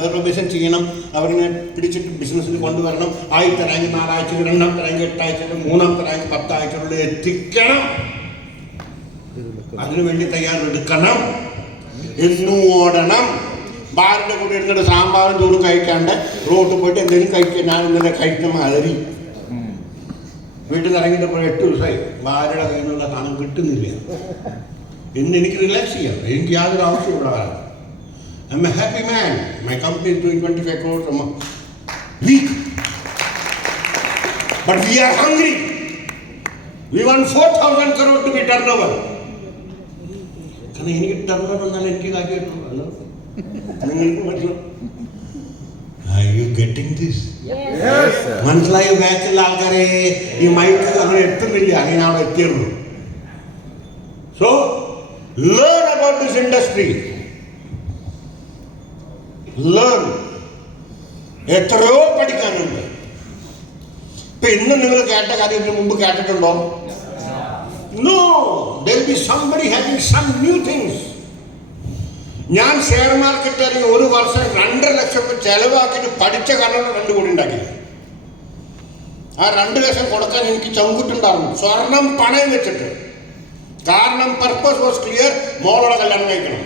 അവരുടെ ബിസിനസ് ചെയ്യണം, അവരിനെ പിടിച്ചിട്ട് ബിസിനസ്സിൽ കൊണ്ടുവരണം. ആദ്യത്തെ റാങ്ക് 4 ആഴ്ചയിൽ, 2ാമത്തെ റാങ്ക് 8 ആഴ്ചയിൽ, 3ാമത്തെ റാങ്ക് 10 ആഴ്ചകളിൽ എത്തിക്കണം. അതിനുവേണ്ടി തയ്യാറെടുക്കണം, എന്നും ഓടണം. ബാറിൻ്റെ കൂടെ ഇരുന്നിട്ട് സാമ്പാറും ചോറും കഴിക്കാണ്ട് റോട്ടിൽ പോയിട്ട് എന്തെങ്കിലും കഴിക്കുക. ഞാൻ ഇന്നലെ കഴിച്ച മാതിരി വീട്ടിൽ നിന്ന് ഇറങ്ങിയിട്ടപ്പോൾ 8 ദിവസമായി ഭാര്യയുടെ കയ്യിൽ നിന്നുള്ള സാധനം കിട്ടുന്നില്ല. ഇന്ന് എനിക്ക് റിലാക്സ് ചെയ്യാം, എനിക്ക് യാതൊരു ആവശ്യമുള്ള കാലം. I'm a happy man. My company is doing 25 crores a week. But we are hungry. We want 4,000 crores to be turnover. കാരണം എനിക്ക് ടർണോവർ വന്നാൽ എനിക്ക് കാര്യമായിട്ടുള്ളൂ. നിങ്ങൾക്ക് മനസ്സിലാവും? Are you getting this? Yes, sir. മനസ്സിലായോ? ബാക്കിലുള്ള ആൾക്കാരെ ഈ മൈക്ക് അങ്ങനെ എത്തുന്നില്ല, അങ്ങനെ അവിടെ എത്തിയുള്ളൂ. So learn about this industry. Learn. എത്രയോ പഠിക്കാനുണ്ട്. ഇപ്പൊ ഇന്ന് നിങ്ങൾ കേട്ട കാര്യം ഇതിനു മുമ്പ് കേട്ടിട്ടുണ്ടോ? No. There will be somebody having some new things. ഞാൻ ഷെയർ മാർക്കറ്റ് അറിയാം, 1 വർഷം 2.5 ലക്ഷം ചെലവാക്കിയിട്ട് പഠിച്ച കാരണം 2 കോടി ഉണ്ടാക്കിയത്. ആ 2 ലക്ഷം കൊടുക്കാൻ എനിക്ക് ചങ്കുറ്റുണ്ടായിരുന്നു, സ്വർണം പണയം വെച്ചിട്ട്. കാരണം പർപ്പസ് വാസ് ക്ലിയർ, മോളോടെ കല്യാണം കഴിക്കണം.